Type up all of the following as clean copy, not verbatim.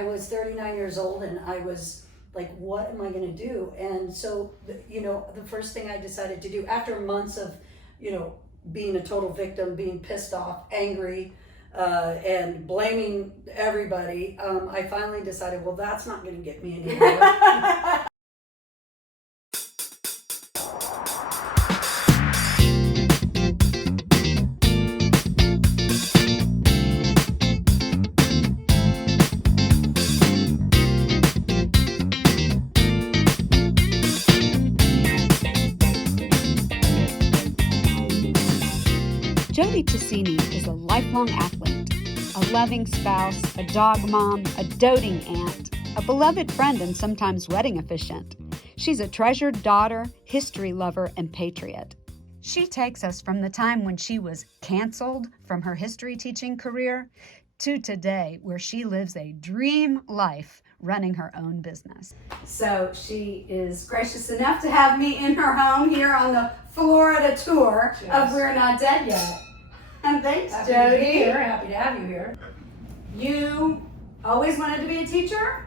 I was 39 years old and I was like, what am I going to do? And so, the first thing I decided to do after months of, being a total victim, being pissed off, angry, and blaming everybody, I finally decided, well, that's not going to get me anywhere. Jodi Tosini is a lifelong athlete, a loving spouse, a dog mom, a doting aunt, a beloved friend and sometimes wedding officiant. She's a treasured daughter, history lover, and patriot. She takes us from the time when she was canceled from her history teaching career to today where she lives a dream life running her own business. So she is gracious enough to have me in her home here on the Florida tour of We're Not Dead Yet. And thanks, Happy Jodi. to be here. Happy to have you here. You always wanted to be a teacher?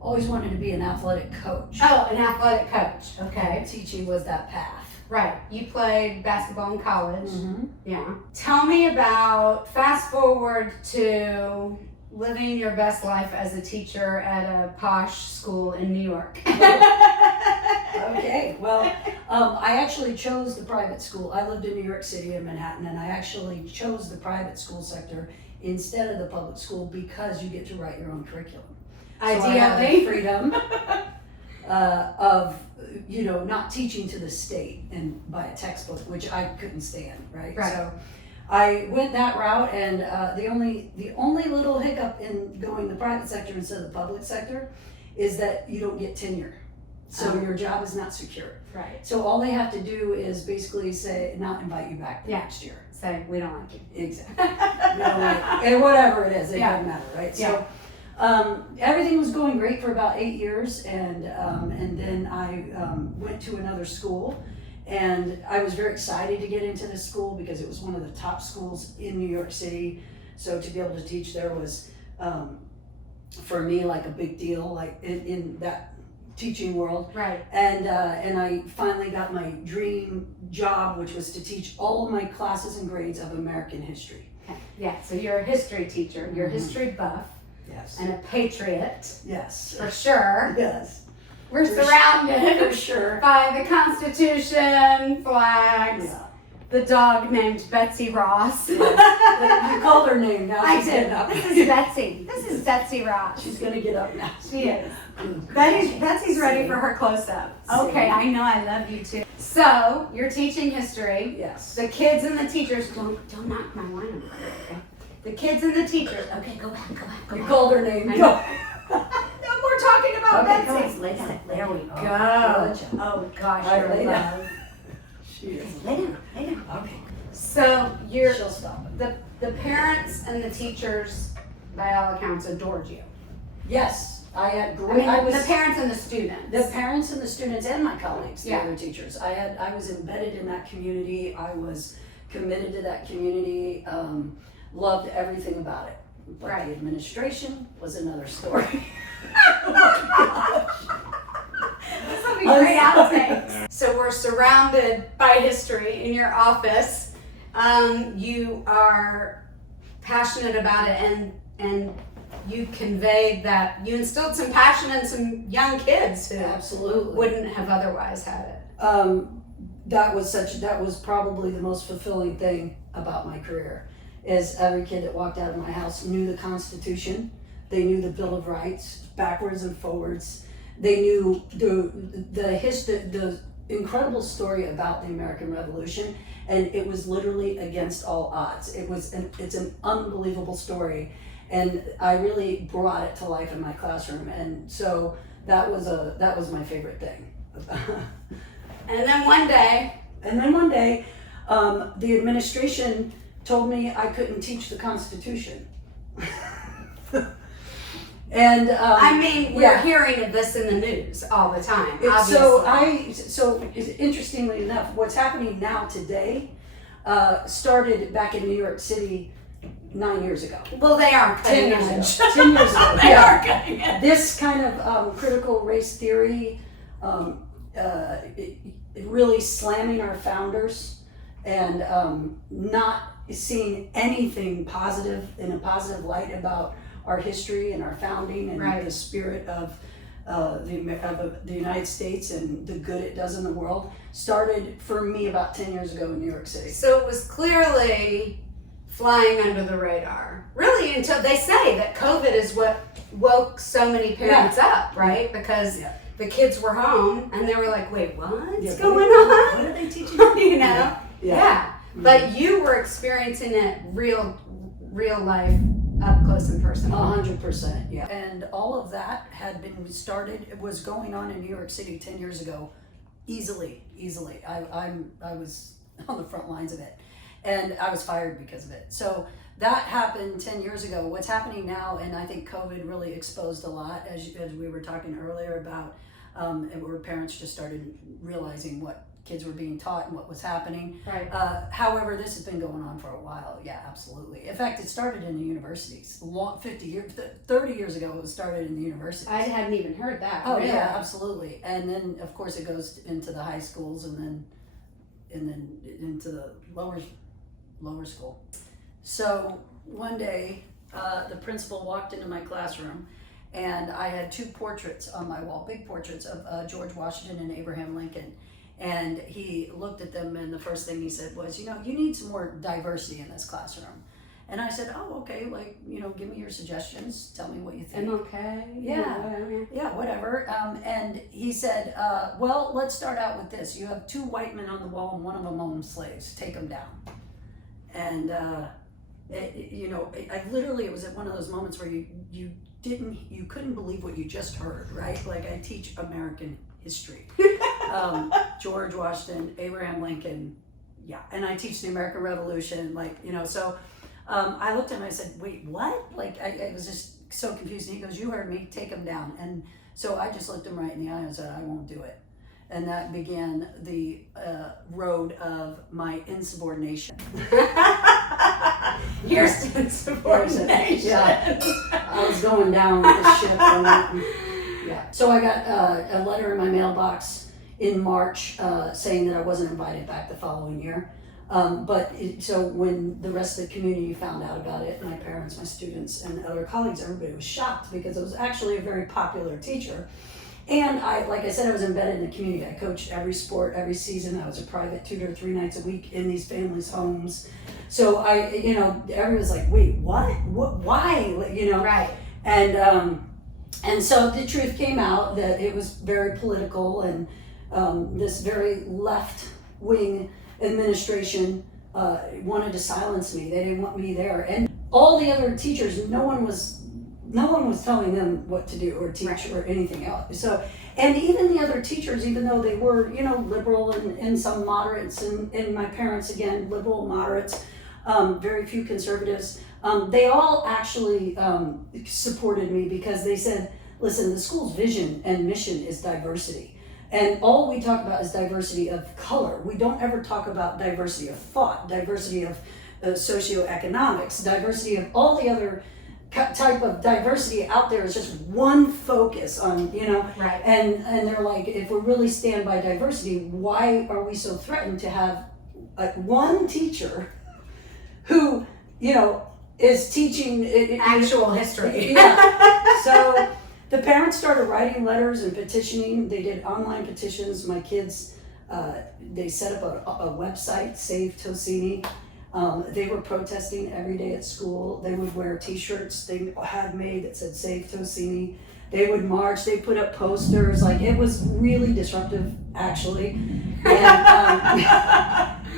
Always wanted to be an athletic coach. Oh, an athletic coach. Okay. Teaching was that path. Right. You played basketball in college. Mm-hmm. Yeah. Tell me about, fast forward to living your best life as a teacher at a posh school in New York. Okay, well, I actually chose the private school. I lived in New York City in Manhattan, and I actually chose the private school sector instead of the public school because you get to write your own curriculum. Ideally. So I have the freedom of, not teaching to the state and by a textbook, which I couldn't stand, right? Right. So I went that route, and the only little hiccup in going the private sector instead of the public sector is that you don't get tenure. So your job is not secure. Right. So all they have to do is basically say, not invite you back next year. Say, we don't like you. Exactly. And whatever it is, it doesn't matter, right? So everything was going great for about 8 years, and then I went to another school, and I was very excited to get into this school because it was one of the top schools in New York City. So to be able to teach there was, for me, like a big deal, like in that teaching world. Right. And I finally got my dream job, which was to teach all of my classes and grades of American history. Okay. Yeah, so you're a history teacher, you're a history buff, Yes. and a patriot, Yes. for sure. Yes. We're For surrounded For sure. by the Constitution, flags, Yeah. the dog named Betsy Ross. You called her name. Now I she's did. getting up. This is Betsy. This is Betsy Ross. She's gonna get up now. She is. Betsy's ready for her close-up. Okay, I know I love you too. So, you're teaching history. Yes. The kids and the teachers, don't knock my wine over, okay? The kids and the teachers, okay, go back. You called her name. I Go. know. No more talking about Okay, Betsy. lay down. There we Oh, go. good job. Oh gosh, All right, you're lay in down. love. She is. Lay down. Okay. So, you're She'll stop. the parents and the teachers, by all accounts, adored you. Yes. I had I great. mean, I was. the parents and the students. The parents and the students and my colleagues, the Yeah. other teachers. I was embedded in that community. I was committed to that community. Loved everything about it. But Right. the administration was another story. This will be great outtakes. So we're surrounded by history in your office. You are passionate about it, and you conveyed that you instilled some passion in some young kids who Absolutely. wouldn't have otherwise had it. That was probably the most fulfilling thing about my career, is every kid that walked out of my house knew the Constitution. They knew the Bill of Rights backwards and forwards. They knew the incredible story about the American Revolution, and it was literally against all odds. It's an unbelievable story, and I really brought it to life in my classroom, and so that was my favorite thing. And then one day, the administration told me I couldn't teach the Constitution. And I mean, we're hearing of this in the news all the time. So interestingly enough, what's happening now today started back in New York City 9 years ago. Well, they are 10 cutting years edge. ago. 10 years ago. They Yeah. are cutting edge. This kind of critical race theory, it really slamming our founders and not seeing anything positive in a positive light about our history and our founding and Right. the spirit of the United States and the good it does in the world started for me about 10 years ago in New York City. So it was clearly flying under the radar. Really, until they say that COVID is what woke so many parents up, right? Because Yeah. the kids were home and they were like, wait, what's Yeah, going what on? are they teaching? You know? Yeah. But you were experiencing it real life, up close and personal. 100%, yeah. And all of that had been started, it was going on in New York City 10 years ago, easily. I was on the front lines of it, and I was fired because of it. So that happened 10 years ago. What's happening now, and I think COVID really exposed a lot, as we were talking earlier about, where parents just started realizing what kids were being taught and what was happening. Right. However, this has been going on for a while. Yeah, absolutely. In fact, it started in the universities. 30 years ago, it started in the universities. I hadn't even heard that. Oh really. yeah, absolutely. And then of course it goes into the high schools and then into the lower school. So one day, the principal walked into my classroom, and I had two portraits on my wall, big portraits of George Washington and Abraham Lincoln. And he looked at them, and the first thing he said was, you need some more diversity in this classroom. And I said, oh, okay, give me your suggestions. Tell me what you think. Okay. Yeah, whatever. And he said, well, let's start out with this. You have two white men on the wall, and one of them owns slaves. Take them down. And, I literally, it was at one of those moments where you couldn't believe what you just heard, right? Like, I teach American history. George Washington, Abraham Lincoln, yeah. And I teach the American Revolution, so I looked at him and I said, wait, what? I was just so confused. And he goes, you heard me, take him down. And so I just looked him right in the eye and said, I won't do it. And that began the road of my insubordination. Here's insubordination. Yeah. I was going down with the ship. Yeah. So I got a letter in my mailbox in March saying that I wasn't invited back the following year. So when the rest of the community found out about it, my parents, my students, and other colleagues, everybody was shocked because I was actually a very popular teacher. And like I said, I was embedded in the community. I coached every sport, every season. I was a private tutor 3 nights a week in these families' homes. So everyone was like, wait, what? Why? Right. And so the truth came out that it was very political, and this very left-wing administration wanted to silence me. They didn't want me there. And all the other teachers, no one was telling them what to do or teach right. or anything else. So, and even the other teachers, even though they were, liberal and some moderates, and my parents, again, liberal moderates, very few conservatives, they all actually supported me because they said, listen, the school's vision and mission is diversity. And all we talk about is diversity of color. We don't ever talk about diversity of thought, diversity of socioeconomics, diversity of all the other type of diversity out there is just one focus on, Right. And they're like, if we really stand by diversity, why are we so threatened to have one teacher who, is teaching Actual history. Yeah. So the parents started writing letters and petitioning. They did online petitions. My kids, they set up a website, Save Tosini. They were protesting every day at school. They would wear t-shirts they had made that said Save Tosini. They would march. They put up posters. It was really disruptive, actually.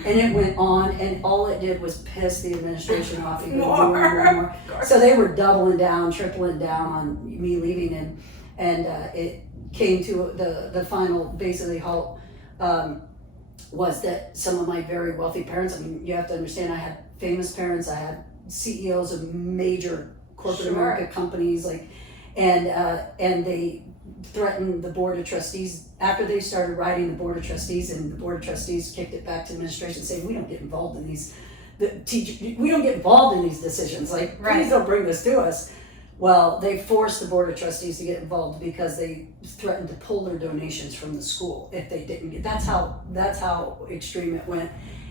And it went on, and all it did was piss the administration off even more and more. So they were doubling down, tripling down on me leaving, and it came to the final, basically, halt. Was that some of my very wealthy parents, you have to understand, I had famous parents, I had CEOs of major corporate America companies, and they threatened the board of trustees after they started writing the board of trustees, and the board of trustees kicked it back to administration saying, we don't get involved in the teacher, we don't get involved in these decisions. Like, please don't bring this to us. Well, they forced the board of trustees to get involved because they threatened to pull their donations from the school if they didn't get. That's how extreme it went.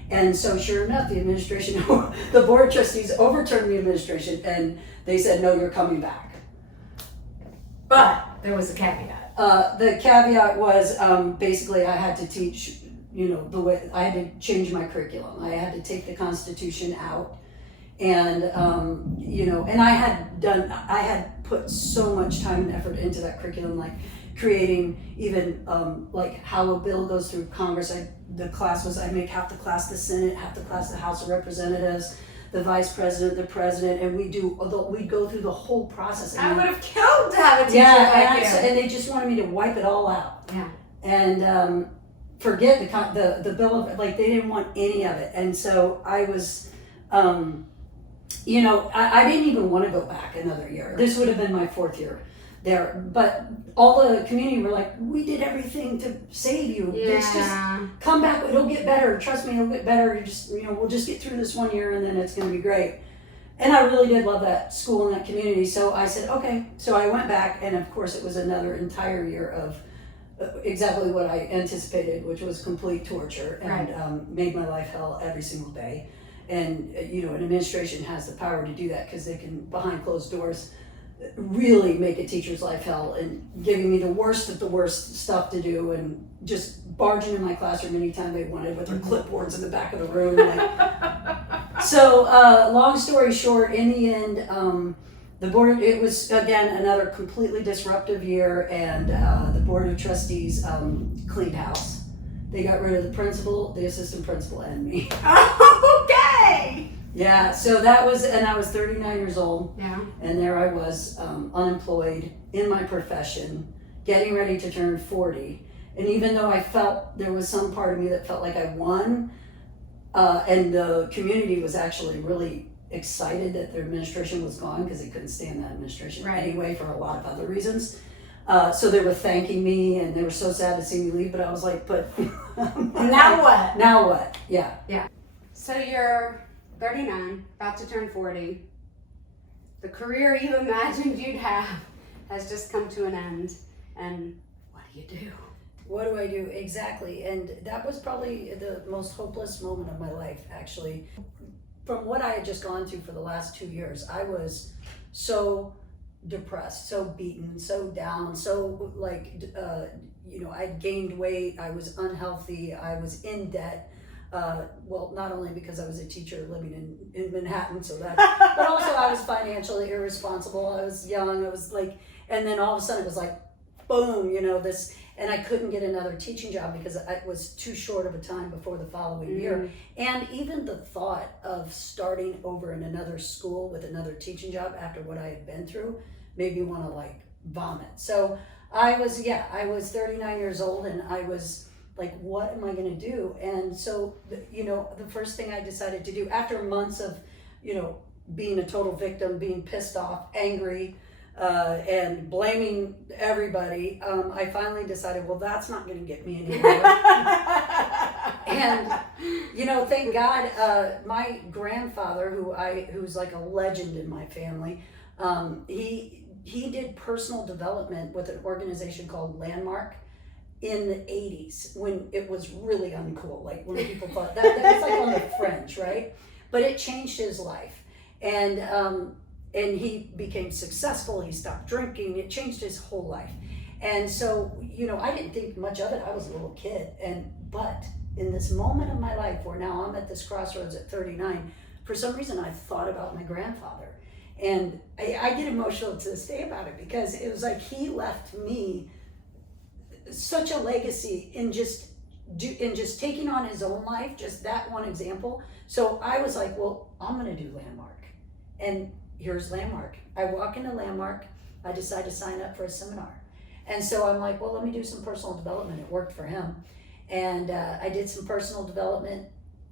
And so, sure enough, the administration, the board of trustees overturned the administration, and they said, "No, you're coming back." But there was a caveat. The caveat was basically I had to teach, the way I had to change my curriculum. I had to take the Constitution out, and and I had put so much time and effort into that curriculum, like creating even like how a bill goes through Congress. I make half the class the Senate, half the class the House of Representatives, the vice president, the president, and we'd go through the whole process. I would have killed to have a teacher like you. And they just wanted me to wipe it all out. Yeah. And forget the bill of, like, they didn't want any of it. And so I was, I didn't even want to go back another year. This would have been my 4th year there. But all the community were like, we did everything to save you. Yeah. Just come back. It'll get better. Trust me, it'll get better. We'll just get through this 1 year and then it's going to be great. And I really did love that school and that community. So I said, okay. So I went back, and of course it was another entire year of exactly what I anticipated, which was complete torture, and made my life hell every single day. And an administration has the power to do that because they can, behind closed doors, really make a teacher's life hell, and giving me the worst of the worst stuff to do, and just barging in my classroom anytime they wanted with their clipboards in the back of the room. So long story short, in the end, it was, again, another completely disruptive year, and the board of trustees cleaned house. They got rid of the principal, the assistant principal, and me. Okay! Yeah, so that was, and I was 39 years old. Yeah. And there I was, unemployed in my profession, getting ready to turn 40. And even though I felt there was some part of me that felt like I won, and the community was actually really excited that their administration was gone, because they couldn't stand that administration anyway for a lot of other reasons. So they were thanking me, and they were so sad to see me leave, but I was like, but now what? Now what? Yeah. Yeah. So you're 39, about to turn 40. The career you imagined you'd have has just come to an end. And what do you do? What do I do? Exactly. And that was probably the most hopeless moment of my life, actually. From what I had just gone through for the last 2 years, I was so depressed, so beaten, so down, so I'd gained weight, I was unhealthy, I was in debt. Not only because I was a teacher living in Manhattan, but also I was financially irresponsible. I was young. I was like, and then all of a sudden it was like, boom, this, and I couldn't get another teaching job because it was too short of a time before the following year. And even the thought of starting over in another school with another teaching job after what I had been through made me want to vomit. So I was 39 years old, and I was like, what am I going to do? And so, the first thing I decided to do after months of, being a total victim, being pissed off, angry, and blaming everybody, I finally decided, well, that's not going to get me anywhere. And, thank God, my grandfather, who's like a legend in my family, he did personal development with an organization called Landmark in the 80s, when it was really uncool, like when people thought that was like on the fringe, right? But it changed his life, and he became successful. He stopped drinking. It changed his whole life. And so, I didn't think much of it. I was a little kid, but in this moment of my life where now I'm at this crossroads at 39, for some reason I thought about my grandfather, and I get emotional to this day about it, because it was like he left me such a legacy in just taking on his own life, just that one example. So I was like, well, I'm going to do Landmark. And here's Landmark. I walk into Landmark, I decide to sign up for a seminar. And so I'm like, well, let me do some personal development. It worked for him. And I did some personal development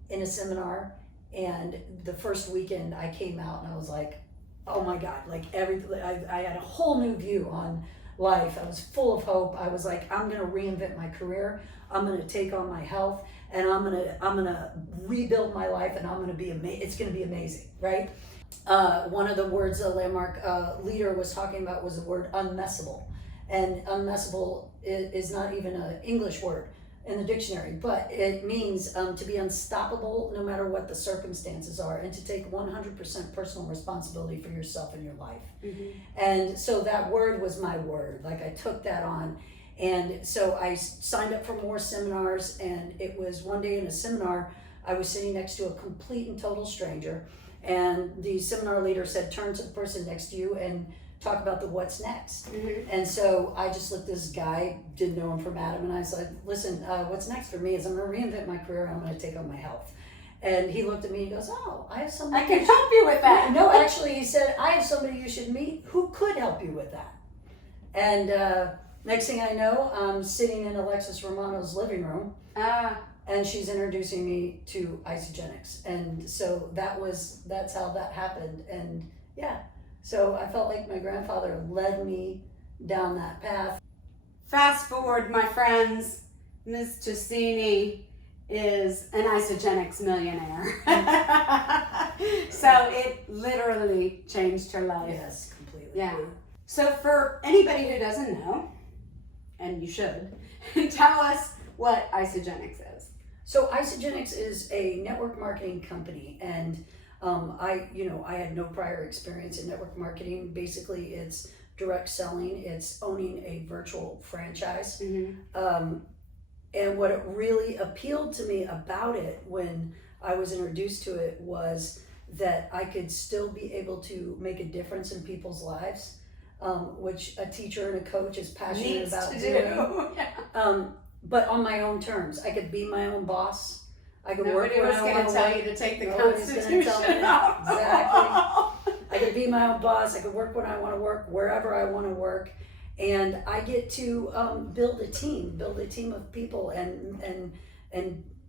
in a seminar. And the first weekend I came out and I was like, oh my God, I had a whole new view on life. I was full of hope. I was like, I'm gonna reinvent my career. I'm gonna take on my health, and I'm gonna rebuild my life, and I'm gonna be it's gonna be amazing, right? One of the words a landmark leader was talking about was the word unmessable, and unmessable is not even an English word in the dictionary, but it means to be unstoppable no matter what the circumstances are, and to take 100% personal responsibility for yourself and your life. And so that word was my word. Like, I took that on, and so I signed up for more seminars. And it was one day in a seminar, I was sitting next to a complete and total stranger, and the seminar leader said, turn to the person next to you and talk about the what's next. And so I just looked at this guy, didn't know him from Adam, and I said, listen, what's next for me is I'm going to reinvent my career, and I'm going to take on my health. And he looked at me and he goes, oh, I have somebody. I can help you with that. No, actually, he said, I have somebody you should meet who could help you with that. And next thing I know, I'm sitting in Alexis Romano's living room, and she's introducing me to Isogenics. And so that's how that happened. And yeah, so I felt like my grandfather led me down that path. Fast forward, my friends, Ms. Tosini is an Isogenics millionaire. So it literally changed her life. Yes, completely. Yeah. So for anybody who doesn't know, and you should, tell us what Isogenics is. So Isogenics is a network marketing company, and I had no prior experience in network marketing. Basically, it's direct selling. It's owning a virtual franchise. And what it really appealed to me about it when I was introduced to it was that I could still be able to make a difference in people's lives, which a teacher and a coach is passionate about doing. But on my own terms. I could be my own boss. I could work when I want to work. Nobody was going to tell you to take the Nobody's Constitution gonna tell me. off. Exactly. I could be my own boss. I could work when I want to work, wherever I want to work. And I get to build a team of people, and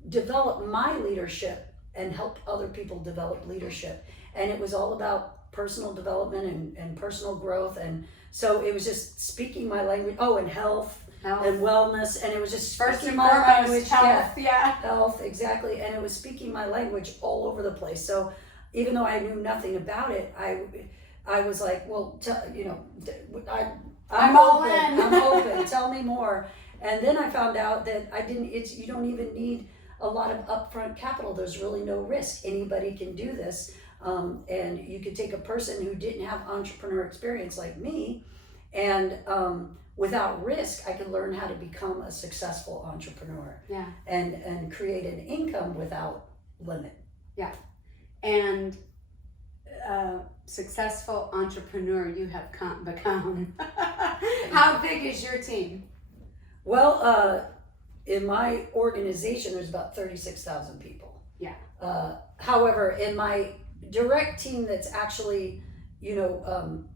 develop my leadership and help other people develop leadership. And it was all about personal development and personal growth. And so it was just speaking my language. Oh, and health and wellness. And it was just First speaking and my foremost, language. health, yeah. Health, exactly. And it was speaking my language all over the place. So even though I knew nothing about it, I was like, well, I'm all open. in. I'm open. Tell me more. And then I found out that you don't even need a lot of upfront capital. There's really no risk. Anybody can do this. And you could take a person who didn't have entrepreneur experience like me, and without risk, I could learn how to become a successful entrepreneur. Yeah. And create an income without limit. Yeah. And successful entrepreneur you have become. How big is your team? Well, in my organization, there's about 36,000 people. Yeah. However, in my direct team that's actually,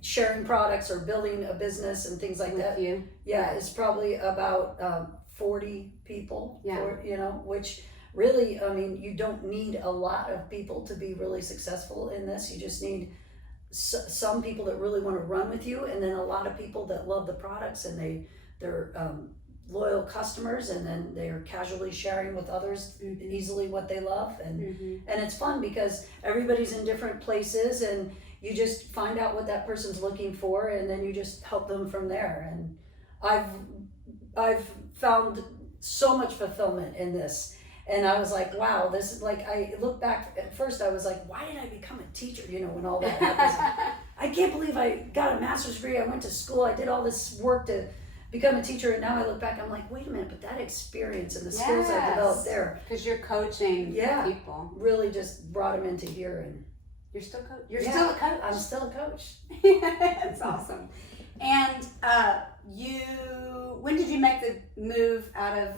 sharing products or building a business and things like With that. you? Yeah, it's probably about 40 people. Yeah. Which really, you don't need a lot of people to be really successful in this. You just need some people that really want to run with you, and then a lot of people that love the products, and they're loyal customers, and then they're casually sharing with others easily what they love, and it's fun because everybody's in different places, and you just find out what that person's looking for, and then you just help them from there. And I've found so much fulfillment in this. And I was like, wow, this is like, I look back at first, I was like, why did I become a teacher? When all that happens. I can't believe I got a master's degree. I went to school. I did all this work to become a teacher. And now I look back, I'm like, wait a minute, but that experience and the skills I developed there. Because you're coaching people. Really just brought them into here. And you're still You're still a coach. I'm still a coach. That's awesome. And when did you make the move out of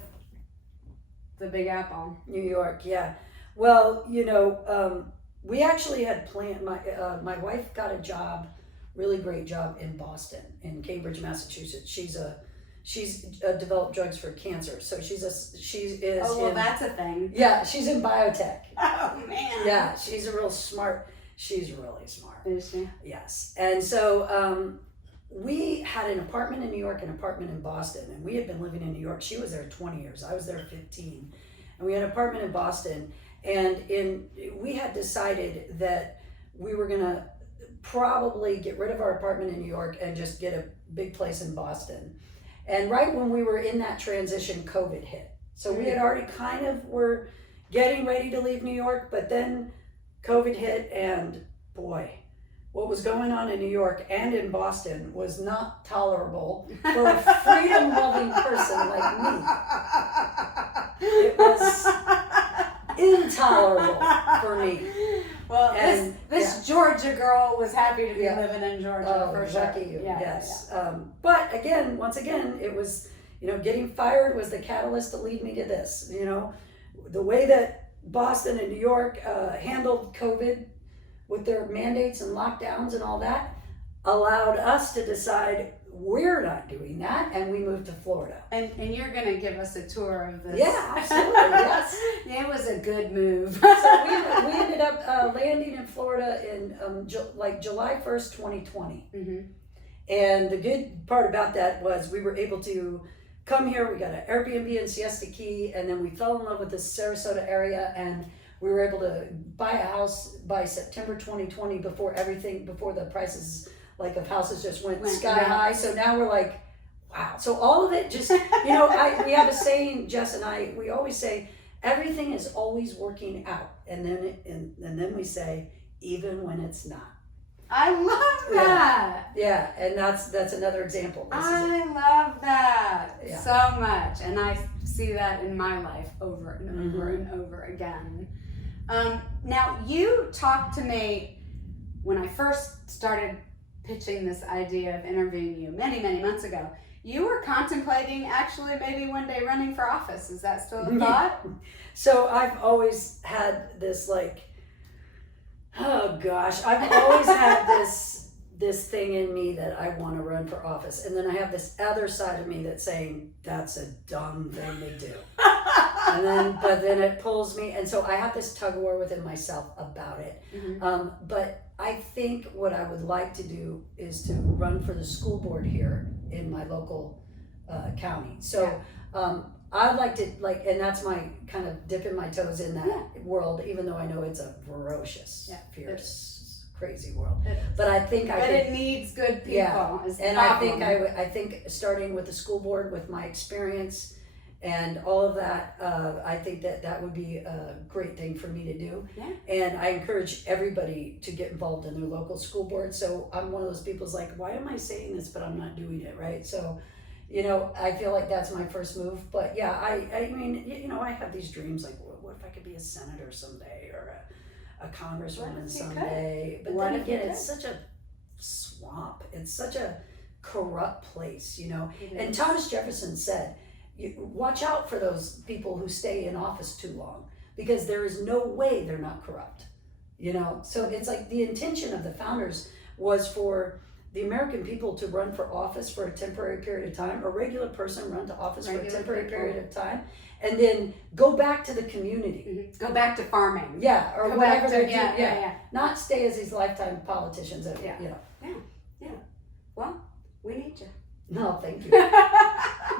the Big Apple? New York, yeah. Well, we actually had planned, my wife got a job, really great job in Boston, in Cambridge, Massachusetts. She's developed drugs for cancer. So she is. Oh, well, that's a thing. Yeah, she's in biotech. Oh, man. Yeah, she's really smart. Is she? Is she? Yes. And so we had an apartment in New York, an apartment in Boston, and we had been living in New York. She was there 20 years. I was there 15. And we had an apartment in Boston, and we had decided that we were going to probably get rid of our apartment in New York and just get a big place in Boston. And right when we were in that transition, COVID hit. So we had already kind of were getting ready to leave New York, but then COVID hit, and boy, what was going on in New York and in Boston was not tolerable for a freedom-loving person like me. It was intolerable for me. Well, And, this Georgia girl was happy to be Yeah. living in Georgia for sure. Lucky you, Yeah, yes. But again, once again, it was, getting fired was the catalyst to lead me to this. The way that Boston and New York handled COVID with their mandates and lockdowns and all that allowed us to decide we're not doing that, and we moved to Florida. And you're going to give us a tour of this. Yeah, absolutely, yes. It was a good move. So we ended up landing in Florida in July 1st, 2020. Mm-hmm. And the good part about that was we were able to come here. We got an Airbnb in Siesta Key, and then we fell in love with the Sarasota area, and we were able to buy a house by September 2020 before the prices of houses just went sky high. So now we're like, wow. So all of it just, we have a saying, Jess and I, we always say, everything is always working out. And then we say, even when it's not. I love that. Yeah, and that's another example. I love that Yeah. so much. And I see that in my life over and over Mm-hmm. and over again. Now, you talked to me when I first started pitching this idea of interviewing you many, many months ago. You were contemplating actually maybe one day running for office. Is that still a thought? So I've always had this oh gosh, I've always had this thing in me that I want to run for office. And then I have this other side of me that's saying that's a dumb thing to do. But then it pulls me, and so I have this tug of war within myself about it. Mm-hmm. But I think what I would like to do is to run for the school board here in my local county. So I'd like to and that's my kind of dipping my toes in that world, even though I know it's a ferocious, fierce, crazy world. But I think it needs good people. Yeah, is the and problem. I think starting with the school board with my experience and all of that, I think that would be a great thing for me to do. Yeah. And I encourage everybody to get involved in their local school board. So I'm one of those people who's like, why am I saying this, but I'm not doing it, right? So, I feel like that's my first move. But yeah, I mean, I have these dreams like, what if I could be a senator someday or a congresswoman someday? But then again, it's such a swamp. It's such a corrupt place, And Thomas Jefferson said, watch out for those people who stay in office too long, because there is no way they're not corrupt, So it's like the intention of the founders was for the American people to run for office for a temporary period of time, a regular person run to office for a temporary period of time, and then go back to the community. Mm-hmm. Go back to farming. Yeah, or Go whatever back to, they do. yeah. Not stay as these lifetime politicians. Yeah. Well, we need you. No, thank you.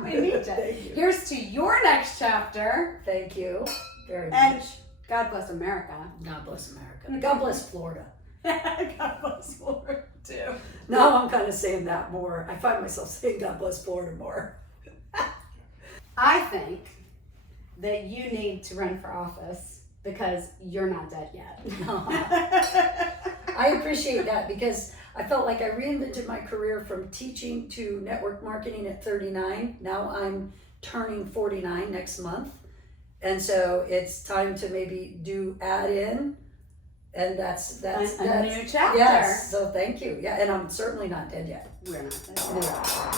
We need you. Thank you. Here's to your next chapter. Thank you very And much. God bless America. God bless America. God bless Florida. God bless Florida too. Now I'm kind of saying that more. I find myself saying God bless Florida more. I think that you need to run for office because you're not dead yet. No. I appreciate that because I felt like I reinvented my career from teaching to network marketing at 39. Now I'm turning 49 next month. And so it's time to maybe add in. And that's a new chapter. Yes. So thank you. Yeah. And I'm certainly not dead yet. We're not dead yet. No.